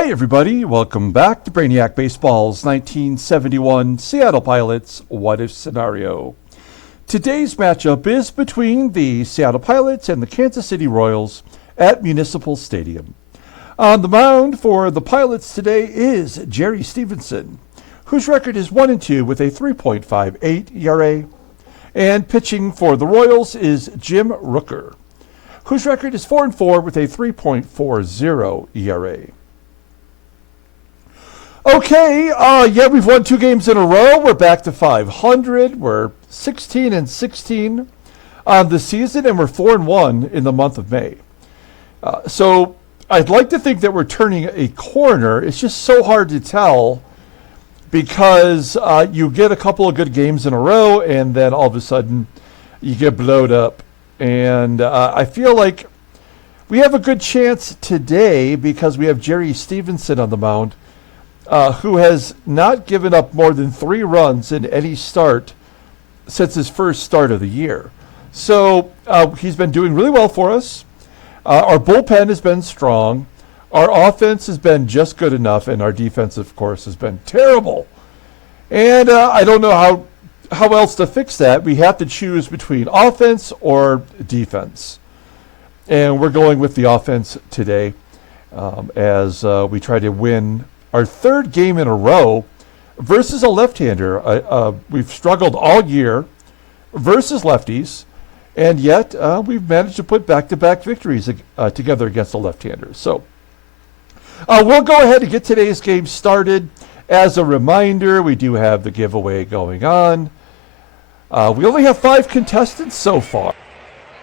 Hey everybody, welcome back to Brainiac Baseball's 1971 Seattle Pilots What If Scenario. Today's matchup is between the Seattle Pilots and the Kansas City Royals at Municipal Stadium. On the mound for the Pilots today is Jerry Stephenson, whose record is 1-2 with a 3.58 ERA. And pitching for the Royals is Jim Rooker, whose record is 4-4 with a 3.40 ERA. Okay, we've won 2 games in a row. We're back to 500. We're 16-16 on the season, and we're 4-1 in the month of May. So I'd like to think that we're turning a corner. It's just so hard to tell because you get a couple of good games in a row, and then all of a sudden you get blowed up. And I feel like we have a good chance today because we have Jerry Stephenson on the mound, who has not given up more than 3 runs in any start since his first start of the year. So he's been doing really well for us. Our bullpen has been strong. Our offense has been just good enough, and our defense, of course, has been terrible. And I don't know how else to fix that. We have to choose between offense or defense. And we're going with the offense today as we try to win our 3rd game in a row versus a left-hander. We've struggled all year versus lefties, and yet we've managed to put back-to-back victories together against a left-hander. So we'll go ahead and get today's game started. As a reminder, we do have the giveaway going on. We only have 5 contestants so far.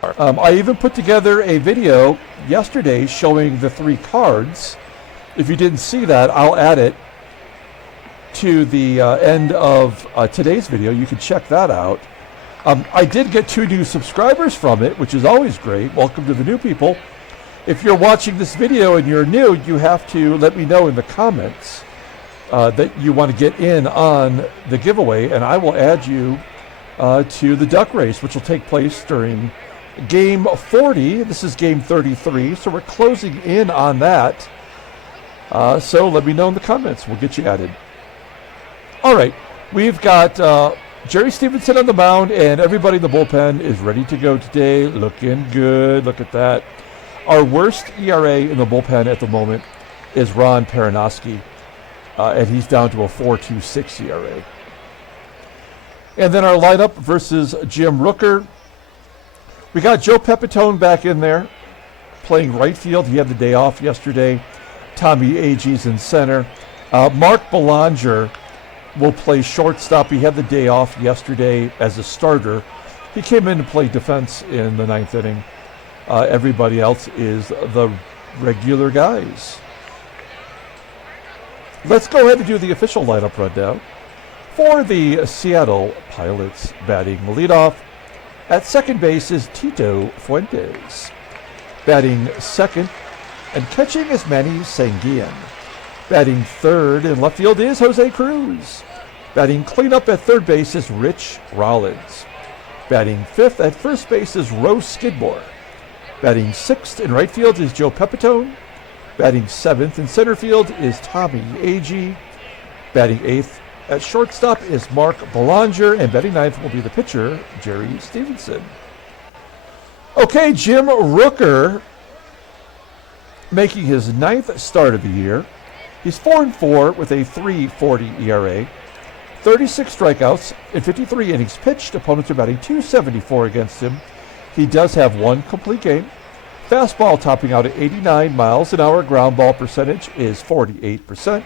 I even put together a video yesterday showing the 3 cards. If you didn't see that, I'll add it to the end of today's video. You can check that out. I did get 2 new subscribers from it, which is always great. Welcome to the new people. If you're watching this video and you're new, you have to let me know in the comments that you want to get in on the giveaway, and I will add you to the duck race, which will take place during game 40. This is game 33, so we're closing in on that. So let me know in the comments. We'll get you added. All right. We've got Jerry Stephenson on the mound, and everybody in the bullpen is ready to go today. Looking good. Look at that. Our worst ERA in the bullpen at the moment is Ron Perinoski, and he's down to a 4.26 ERA. And then our lineup versus Jim Rooker. We got Joe Pepitone back in there playing right field. He had the day off yesterday. Tommie, AGEE's in center. Mark Belanger will play shortstop. He had the day off yesterday as a starter. He came in to play defense in the 9th inning. Everybody else is the regular guys. Let's go ahead and do the official lineup rundown. For the Seattle Pilots, batting leadoff at second base is Tito Fuentes. Batting second and catching is Manny SANGUILLEN. Batting third in left field is Jose CRUZ. Batting cleanup at third base is Rich Rollins. Batting fifth at first base is SKIDMORE. Batting sixth in right field is Joe Pepitone. Batting seventh in center field is Tommie, AGEE. Batting eighth at shortstop is Mark Belanger. And batting ninth will be the pitcher, Jerry Stephenson. Okay, Jim Rooker making his 9th start of the year. He's 4-4 with a 3.40 ERA, 36 strikeouts in 53 innings pitched. Opponents are batting .274 against him. He does have 1 complete game. Fastball topping out at 89 miles an hour. Ground ball percentage is 48%.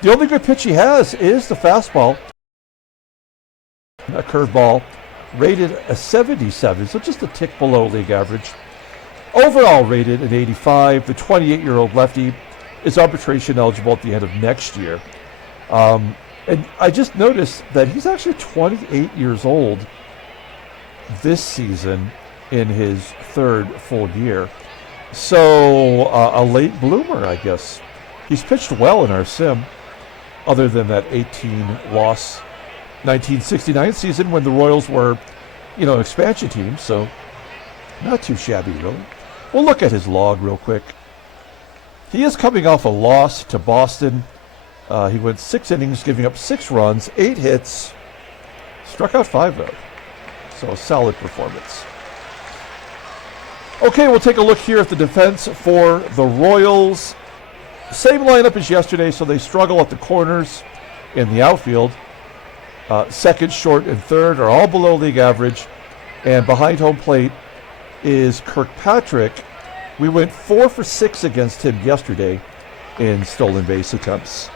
The only good pitch he has is the fastball. A curveball rated a 77, so just a tick below league average. Overall rated an 85. The 28-year-old lefty is arbitration eligible at the end of next year. And I just noticed that he's actually 28 years old this season in his 3rd full year. So a late bloomer, I guess. He's pitched well in our sim, other than that 18-loss 1969 season when the Royals were, an expansion team. So not too shabby, really. We'll look at his log real quick. He is coming off a loss to Boston. He went 6 innings, giving up 6 runs, 8 hits, struck out 5 though. So a solid performance. Okay, we'll take a look here at the defense for the Royals. Same lineup as yesterday, so they struggle at the corners in the outfield. Second, short, and third are all below league average. And behind home plate is Kirkpatrick. We went 4 for 6 against him yesterday in stolen base attempts.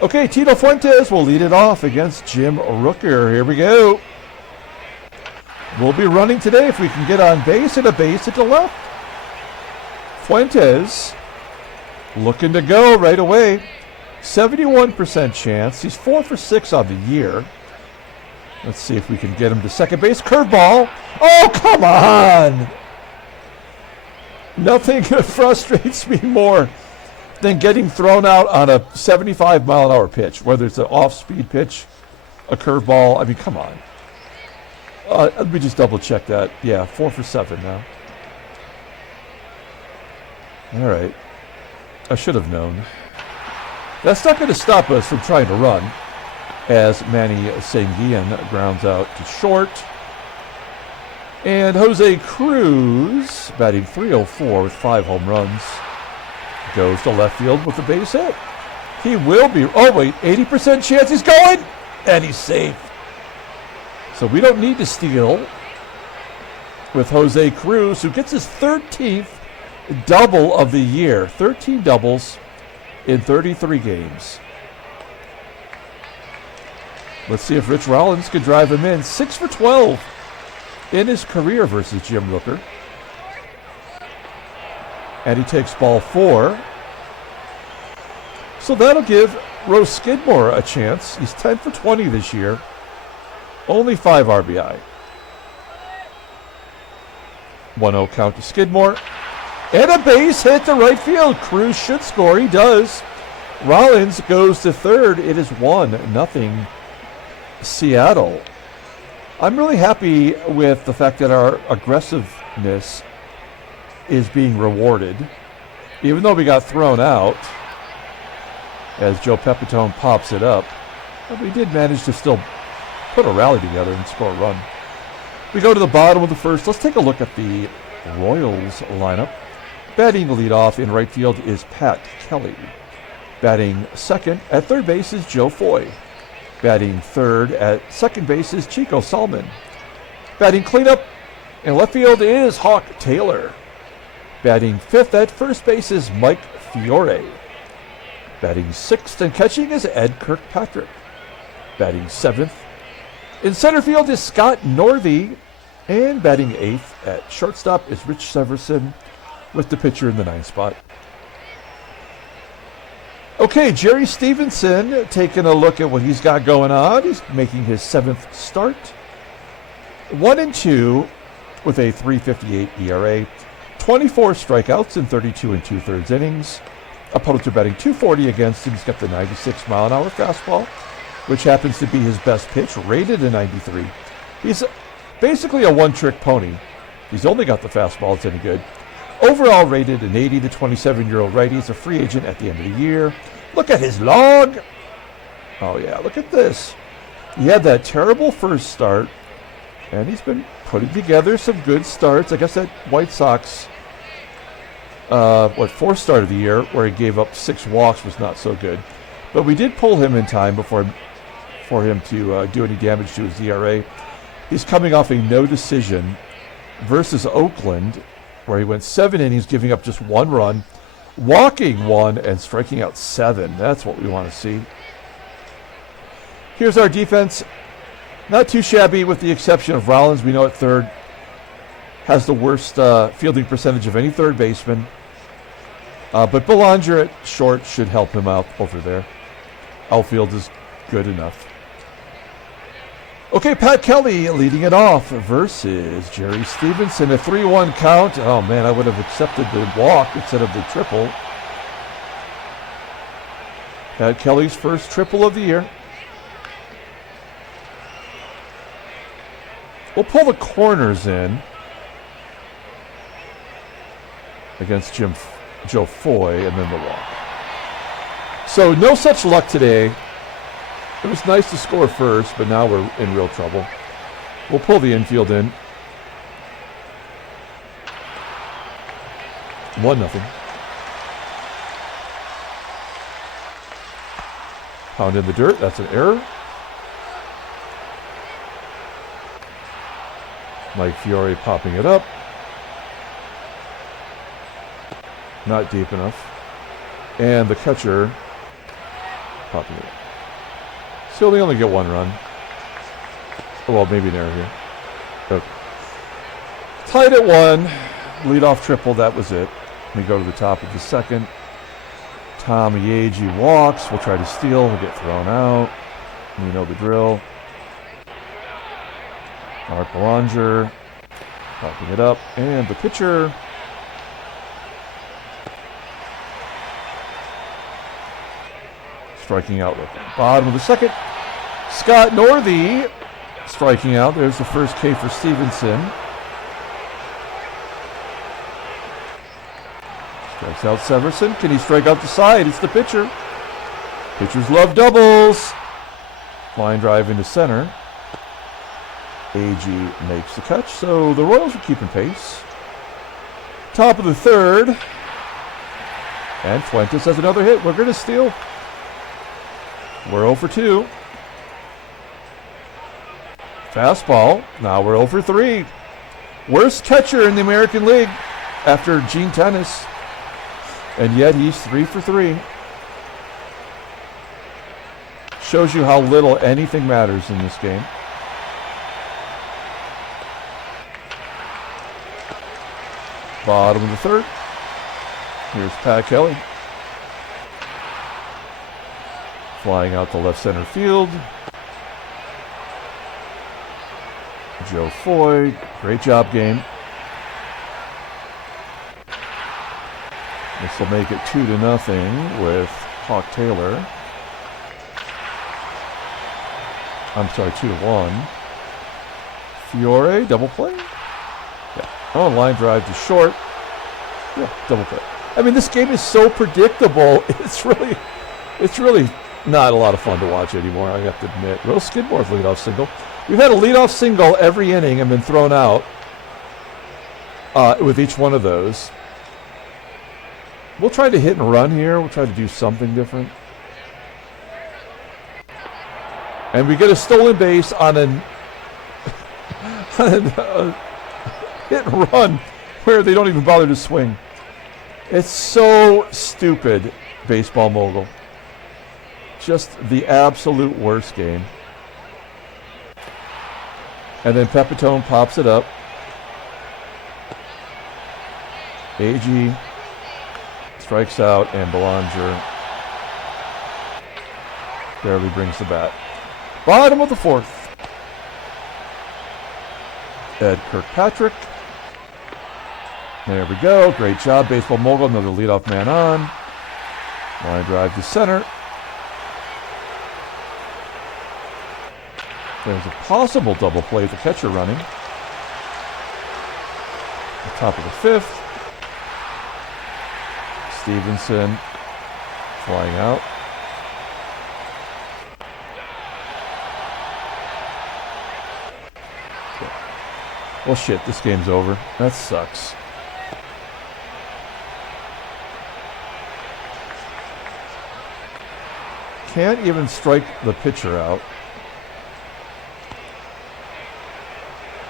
Okay, Tito Fuentes will lead it off against Jim Rooker. Here we go. We'll be running today if we can get on base and a base at the left. Fuentes looking to go right away. 71% chance. He's 4 for 6 on the year. Let's see if we can get him to second base. Curveball. Oh, come on. Nothing frustrates me more than getting thrown out on a 75-mile-an-hour pitch, whether it's an off-speed pitch, a curveball. I mean, come on. Let me just double-check that. Yeah, 4 for 7 now. All right. I should have known. That's not going to stop us from trying to run, as Manny SANGUILLEN grounds out to short. And Jose CRUZ, batting .304 with 5 home runs, goes to left field with a base hit. He will be, oh wait, 80% chance he's going, and he's safe. So we don't need to steal with Jose CRUZ, who gets his 13th double of the year. 13 doubles in 33 games. Let's see if Rich Rollins could drive him in. 6 for 12 in his career versus Jim Rooker. And he takes ball 4. So that'll give Rose Skidmore a chance. He's 10 for 20 this year. Only 5 RBI. 1-0 count to Skidmore. And a base hit to right field. CRUZ should score. He does. Rollins goes to third. It is 1-0 Seattle. I'm really happy with the fact that our aggressiveness is being rewarded. Even though we got thrown out, as Joe Pepitone pops it up, but we did manage to still put a rally together and score a run. We go to the bottom of the first. Let's take a look at the Royals lineup. Batting leadoff in right field is Pat Kelly. Batting second at third base is Joe Foy. Batting third at second base is Chico Salmon. Batting cleanup in left field is Hawk Taylor. Batting fifth at first base is Mike Fiore. Batting sixth and catching is Ed Kirkpatrick. Batting seventh in center field is Scott Northey. And batting eighth at shortstop is Rich Severson, with the pitcher in the 9th spot. Okay, Jerry Stephenson taking a look at what he's got going on. He's making his 7th start. 1-2 with a 3.58 ERA. 24 strikeouts in 32 2/3 innings. Opponents are batting .240 against him. He's got the 96-mile-an-hour fastball, which happens to be his best pitch, rated a 93. He's basically a one-trick pony. He's only got the fastball. It's any good. Overall rated an 80. The 27-year-old righty is a free agent at the end of the year. Look at his log. Oh, yeah, look at this. He had that terrible first start, and he's been putting together some good starts. I guess that White Sox, fourth start of the year, where he gave up 6 walks, was not so good. But we did pull him in time for him to do any damage to his ERA. He's coming off a no decision versus Oakland, where he went 7 innings, giving up just 1 run, walking 1, and striking out 7. That's what we want to see. Here's our defense. Not too shabby, with the exception of Rollins. We know at third has the worst fielding percentage of any third baseman. But Belanger at short should help him out over there. Outfield is good enough. Okay, Pat Kelly leading it off versus Jerry Stephenson. A 3-1 count. Oh, man, I would have accepted the walk instead of the triple. Pat Kelly's first triple of the year. We'll pull the corners in against Jim Joe Foy, and then the walk. So no such luck today. It was nice to score first, but now we're in real trouble. We'll pull the infield in. 1-0. Pound in the dirt. That's an error. Mike FIORE popping it up. Not deep enough. And the catcher popping it up. So they only get 1 run. Oh, well, maybe an error here. Okay. Tied at 1. Leadoff triple. That was it. We go to the top of the second. Tommie AGEE walks. We'll try to steal. We'll get thrown out. You know the drill. BELANGER popping it up. And the pitcher. Striking out with it. Bottom of the second. NORTHEY striking out. There's the first K for Stephenson. Strikes out SEVERSON. Can he strike out the side? It's the pitcher. Pitchers love doubles. Line drive into center. AGEE makes the catch. So the Royals are keeping pace. Top of the third. And Fuentes has another hit. We're going to steal. We're 0 for 2. Fastball. Now we're 0 for 3. Worst catcher in the American League after Gene Tennis. And yet he's 3 for 3. Shows you how little anything matters in this game. Bottom of the third. Here's Pat Kelly. Flying out to left center field. Joe Foy. Great job, game. This will make it 2-0 with Hawk Taylor. I'm sorry, 2-1. FIORE, double play? Yeah. Oh, line drive to short. Yeah, double play. I mean, this game is so predictable. It's really not a lot of fun to watch anymore, I have to admit. Will Skidmore's leadoff single. We've had a leadoff single every inning and been thrown out with each one of those. We'll try to hit and run here. We'll try to do something different. And we get a stolen base on a hit and run where they don't even bother to swing. It's so stupid, baseball mogul. Just the absolute worst game. And then Pepitone pops it up. AGEE strikes out, and BELANGER barely brings the bat. Bottom of the fourth. KIRKPATRICK. There we go. Great job, baseball mogul. Another leadoff man on. Line drive to center. There's a possible double play with the catcher running. The top of the fifth. Stephenson flying out. Well, shit, this game's over. That sucks. Can't even strike the pitcher out.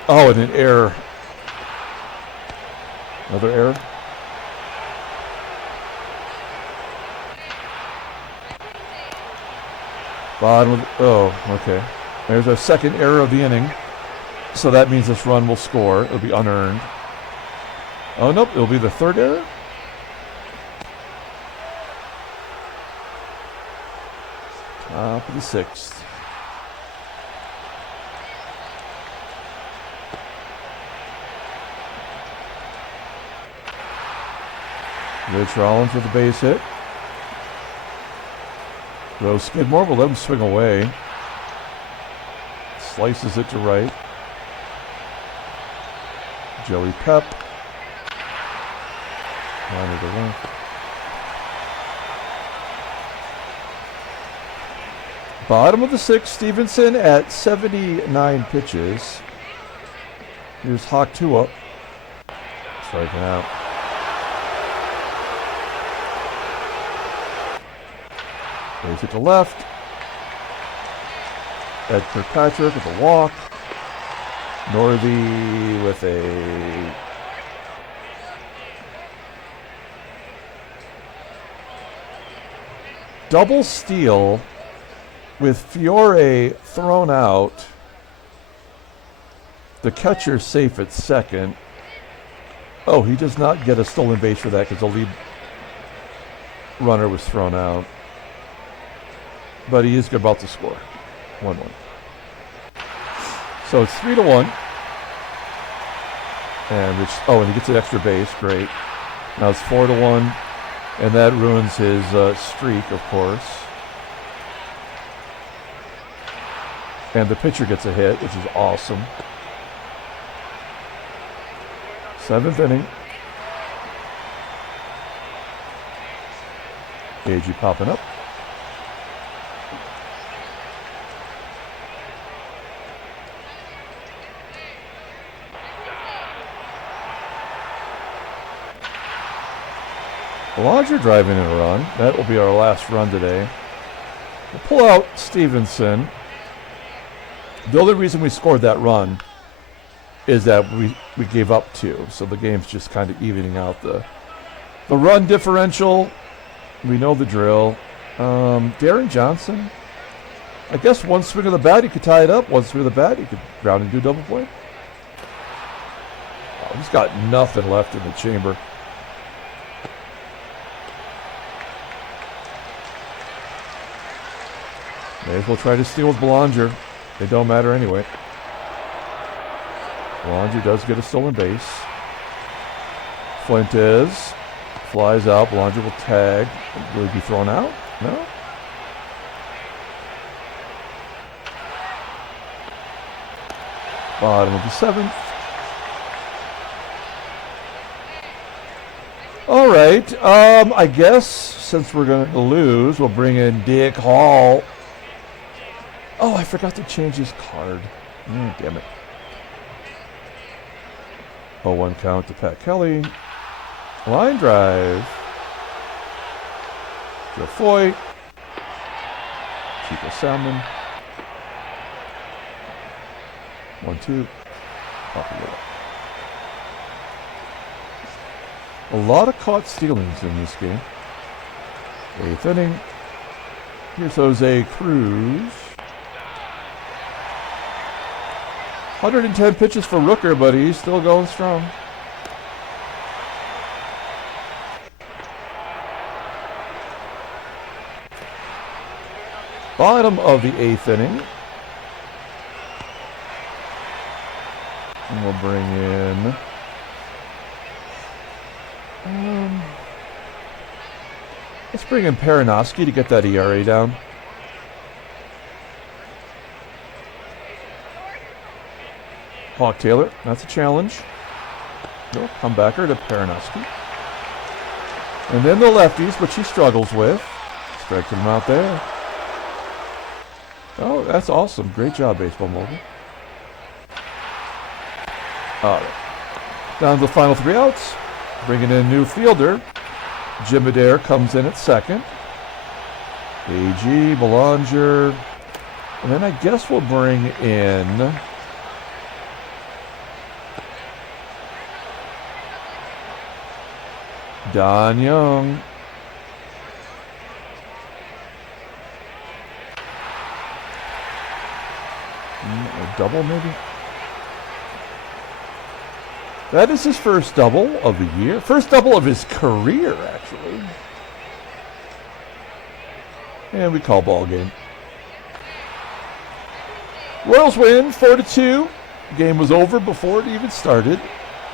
Oh, and an error. Another error. Bottom of the, oh, okay. There's our second error of the inning. So that means this run will score. It'll be unearned. Oh, nope. It'll be the third error. Top of the sixth. Rich Rollins with a base hit. Though Skidmore will let him swing away. Slices it to right. Joey Pep. Liner to left. Bottom of the sixth, Stephenson at 79 pitches. Here's Hawk 2 up. Striking out. Plays it to left. Ed Kirkpatrick with a walk. Northey with a double steal with FIORE thrown out. The catcher safe at second. Oh, he does not get a stolen base for that because the lead runner was thrown out. But he is about to score. 1-1. So it's 3-1. And he gets an extra base. Great. Now it's 4-1. And that ruins his streak, of course. And the pitcher gets a hit, which is awesome. 7th inning. AGEE popping up. Belanger driving in a run. That will be our last run today. We'll pull out Stephenson. The only reason we scored that run is that we gave up 2. So the game's just kind of evening out the run differential. We know the drill. Darren Johnson. I guess one swing of the bat, he could tie it up. One swing of the bat, he could ground and do double play. Oh, he's got nothing left in the chamber. May as well try to steal with Belanger. They don't matter anyway. Belanger does get a stolen base. Fuentes flies out. Belanger will tag. Will he be thrown out? No? Bottom of the 7th. All right. I guess since we're going to lose, we'll bring in Dick Hall. Oh, I forgot to change his card. Damn it. 0-1 count to Pat Kelly. Line drive. Joe Foy. Chico Salmon. 1-2. A lot of caught stealings in this game. 8th inning. Here's Jose CRUZ. 110 pitches for Rooker, but he's still going strong. Bottom of the 8th inning. And we'll bring in... let's bring in Paranoski to get that ERA down. Hawk Taylor, that's a challenge. No, comebacker to Paranoski. And then the lefties, which he struggles with. Strikes him out there. Oh, that's awesome. Great job, Baseball Mobile. All right. Down to the final 3 outs. Bringing in a new fielder. Jim Adair comes in at second. AGEE, Belanger. And then I guess we'll bring in... Don Young. A double, maybe? That is his first double of the year. First double of his career, actually. And we call ball game. Royals win 4-2. Game was over before it even started.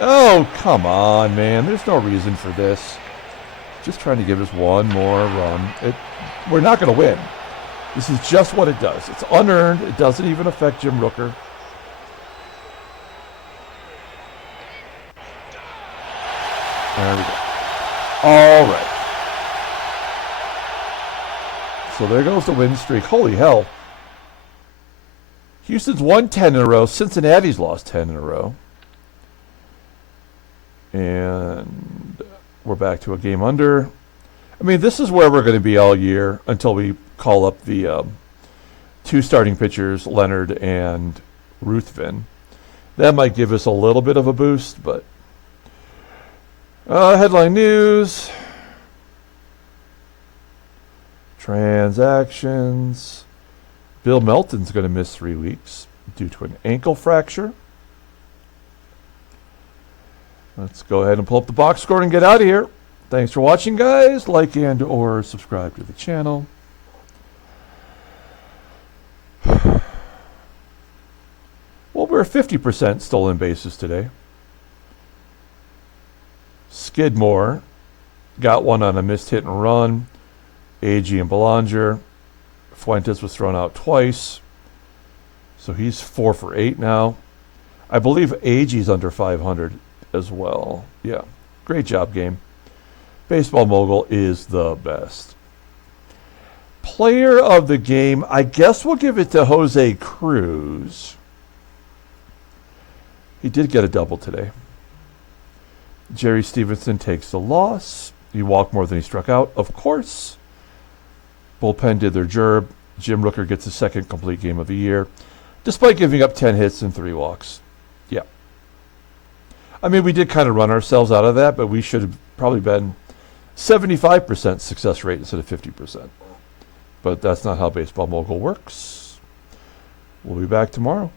Oh, come on, man. There's no reason for this. Just trying to give us one more run. We're not going to win. This is just what it does. It's unearned. It doesn't even affect Jim Rooker. There we go. All right. So there goes the win streak. Holy hell. Houston's won 10 in a row. Cincinnati's lost 10 in a row. And we're back to a game under. I mean, this is where we're going to be all year until we call up the two starting pitchers, Leonard and Ruthven. That might give us a little bit of a boost, but headline news. Transactions. Bill Melton's going to miss 3 weeks due to an ankle fracture. Let's go ahead and pull up the box score and get out of here. Thanks for watching, guys. Like and or subscribe to the channel. Well, we're 50% stolen bases today. Skidmore got one on a missed hit and run. AGEE and Belanger. Fuentes was thrown out twice. So he's 4 for 8 now. I believe AGEE's under 500 as well. Yeah, great job, game. Baseball Mogul is the best. Player of the game, I guess we'll give it to Jose Cruz. He did get a double today. Jerry Stephenson takes the loss. He walked more than he struck out, of course. Bullpen did their job. Jim Rooker gets his second complete game of the year, despite giving up 10 hits and 3 walks. Yeah. I mean, we did kind of run ourselves out of that, but we should have probably been 75% success rate instead of 50%. But that's not how Baseball Mogul works. We'll be back tomorrow.